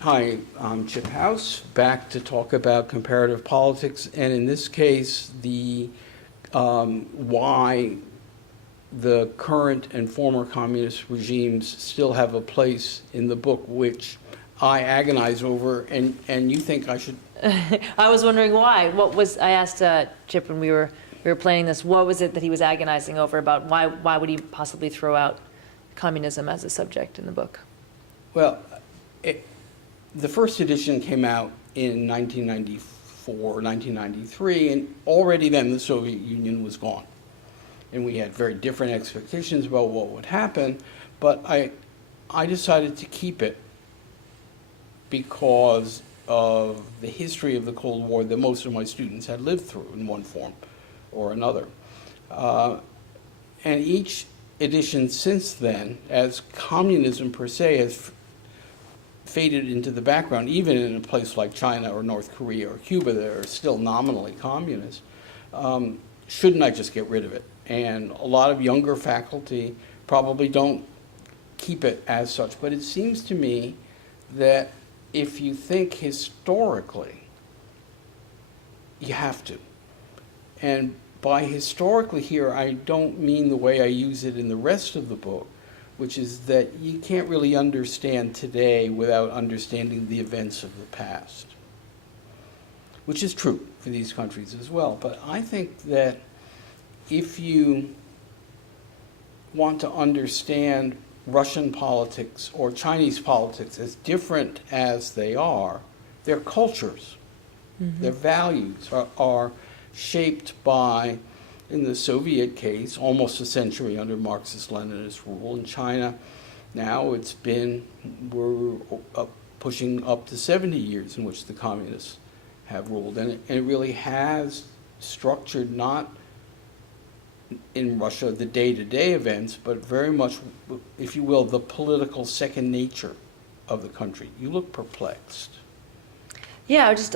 Hi, I'm Chip Hauss, back to talk about comparative politics, and in this case, the why the current and former communist regimes still have a place in the book, which I agonize over, and you think I should. I was wondering why. I asked Chip when we were planning this, what was it that he was agonizing over about why would he possibly throw out communism as a subject in the book? Well, the first edition came out in 1994, 1993, and already then the Soviet Union was gone. And we had very different expectations about what would happen, but I decided to keep it because of the history of the Cold War that most of my students had lived through in one form or another. And each edition since then, as communism per se has faded into the background, even in a place like China or North Korea or Cuba that are still nominally communist, shouldn't I just get rid of it? And a lot of younger faculty probably don't keep it as such, but it seems to me that if you think historically, you have to. And by historically here, I don't mean the way I use it in the rest of the book, which is that you can't really understand today without understanding the events of the past, which is true for these countries as well. But I think that if you want to understand Russian politics or Chinese politics, as different as they are, their cultures, their values are shaped by, in the Soviet case, almost a century under Marxist-Leninist rule. In China, now we're pushing up to 70 years in which the communists have ruled. And it really has structured not in Russia the day-to-day events, but very much, if you will, the political second nature of the country. You look perplexed. Yeah, just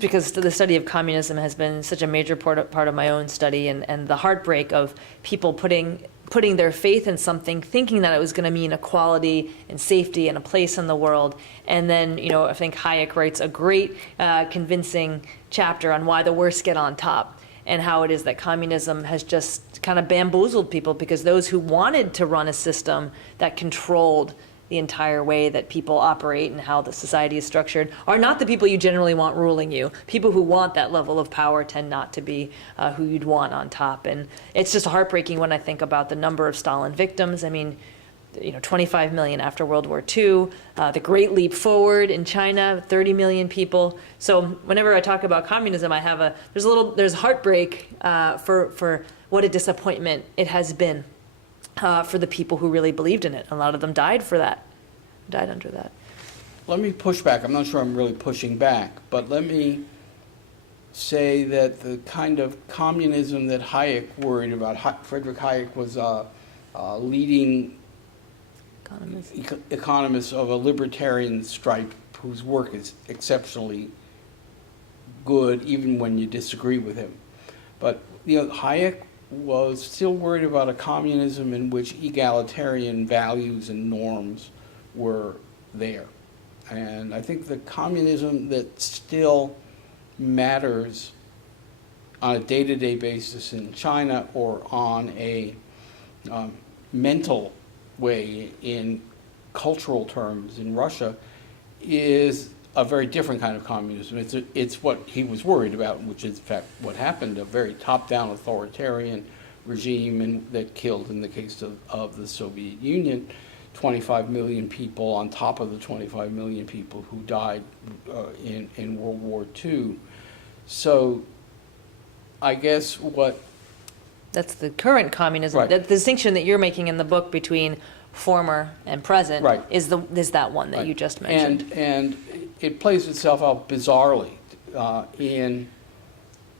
because the study of communism has been such a major part of my own study, and the heartbreak of people putting their faith in something, thinking that it was going to mean equality and safety and a place in the world. And then, I think Hayek writes a great, convincing chapter on why the worst get on top, and how it is that communism has just kind of bamboozled people, because those who wanted to run a system that controlled the entire way that people operate and how the society is structured are not the people you generally want ruling you. People who want that level of power tend not to be who you'd want on top. And it's just heartbreaking when I think about the number of Stalin victims. I mean, 25 million after World War II, the Great Leap Forward in China, 30 million people. So whenever I talk about communism, there's heartbreak for what a disappointment it has been. For the people who really believed in it. A lot of them died under that. Let me push back. I'm not sure I'm really pushing back, but let me say that the kind of communism that Hayek worried about, Friedrich Hayek was a leading economist of a libertarian stripe whose work is exceptionally good, even when you disagree with him. But Hayek was still worried about a communism in which egalitarian values and norms were there. And I think the communism that still matters on a day-to-day basis in China, or on a mental way in cultural terms in Russia, is a very different kind of communism. It's what he was worried about, which is in fact what happened, a very top-down authoritarian regime that killed, in the case of the Soviet Union, 25 million people on top of the 25 million people who died in World War II. So I guess that's the current communism. Right. The distinction that you're making in the book between former and present, right, is that one that right. you just mentioned. And it plays itself out bizarrely in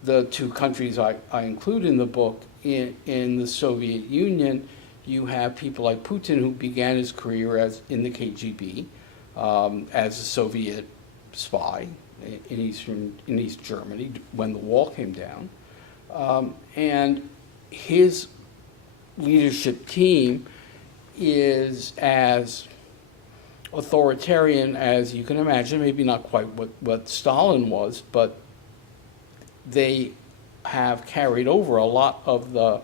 the two countries I include in the book. In the Soviet Union, you have people like Putin, who began his career in the KGB as a Soviet spy in East Germany when the wall came down, and his leadership team is as authoritarian as you can imagine, maybe not quite what Stalin was, but they have carried over a lot of the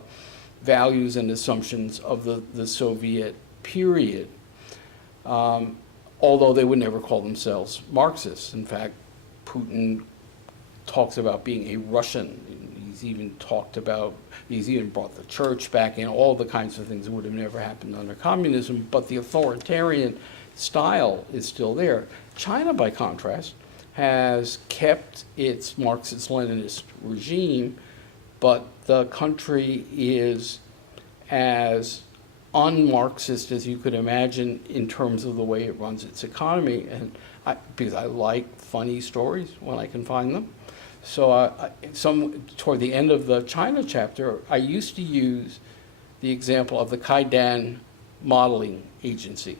values and assumptions of the Soviet period, although they would never call themselves Marxists. In fact, Putin talks about being a Russian. He's even brought the church back in, all the kinds of things that would have never happened under communism, but the authoritarian style is still there. China, by contrast, has kept its Marxist-Leninist regime, but the country is as un-Marxist as you could imagine in terms of the way it runs its economy, and because I like funny stories when I can find them. So toward the end of the China chapter, I used to use the example of the Kaidan Modeling Agency,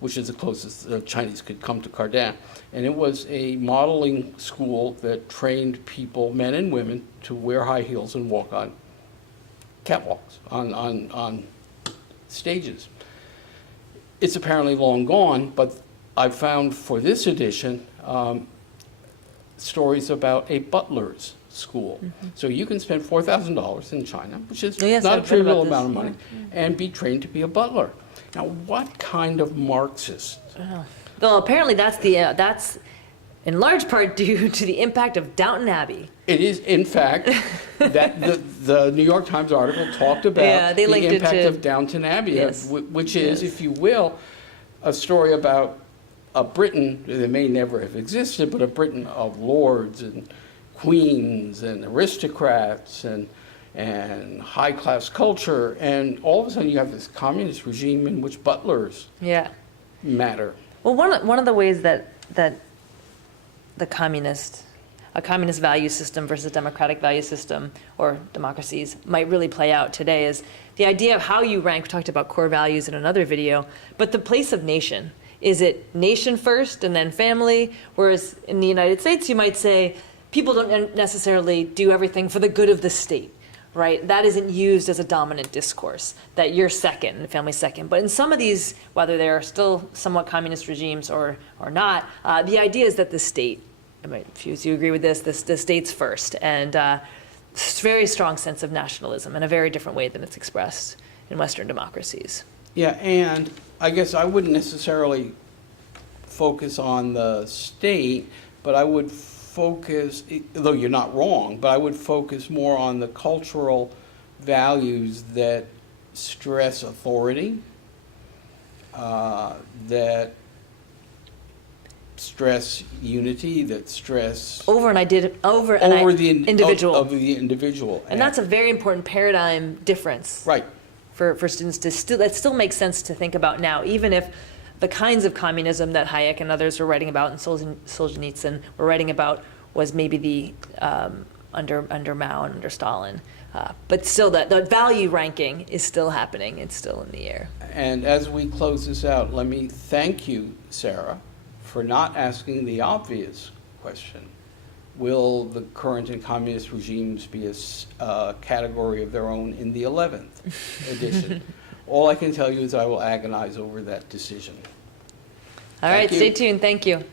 which is the closest the Chinese could come to Kaidan. And it was a modeling school that trained people, men and women, to wear high heels and walk on catwalks, on stages. It's apparently long gone, but I found for this edition stories about a butler's school. Mm-hmm. So you can spend $4,000 in China, which is not a trivial amount of money, and be trained to be a butler. Now, what kind of Marxist? Well, apparently that's in large part due to the impact of Downton Abbey. It is, in fact, that the New York Times article talked about the impact of Downton Abbey, yes. Which is, if you will, a story about a Britain that may never have existed, but a Britain of lords and queens and aristocrats and high-class culture, and all of a sudden you have this communist regime in which butlers matter. Well, one of the ways that a communist value system versus democratic value system, or democracies, might really play out today is the idea of how you rank. We talked about core values in another video, but the place of nation. Is it nation first and then family? Whereas in the United States, you might say people don't necessarily do everything for the good of the state, right? That isn't used as a dominant discourse, that you're second and family's second. But in some of these, whether they're still somewhat communist regimes or not, the idea is that the state, I might if you agree with this, the state's first. And very strong sense of nationalism in a very different way than it's expressed in Western democracies. Yeah, and I guess I wouldn't necessarily focus on the state, but I would focus, though you're not wrong, but I would focus more on the cultural values that stress authority, that stress unity, that stress over the individual. Of the individual. And that's a very important paradigm difference. Right. For students that still makes sense to think about now, even if the kinds of communism that Hayek and others were writing about and Solzhenitsyn were writing about was maybe the under Mao and under Stalin, but still the value ranking is still happening. It's still in the air. And as we close this out, let me thank you, Sarah, for not asking the obvious question. Will the current and communist regimes be a category of their own in the 11th edition? All I can tell you is I will agonize over that decision. All right, stay tuned. Thank you.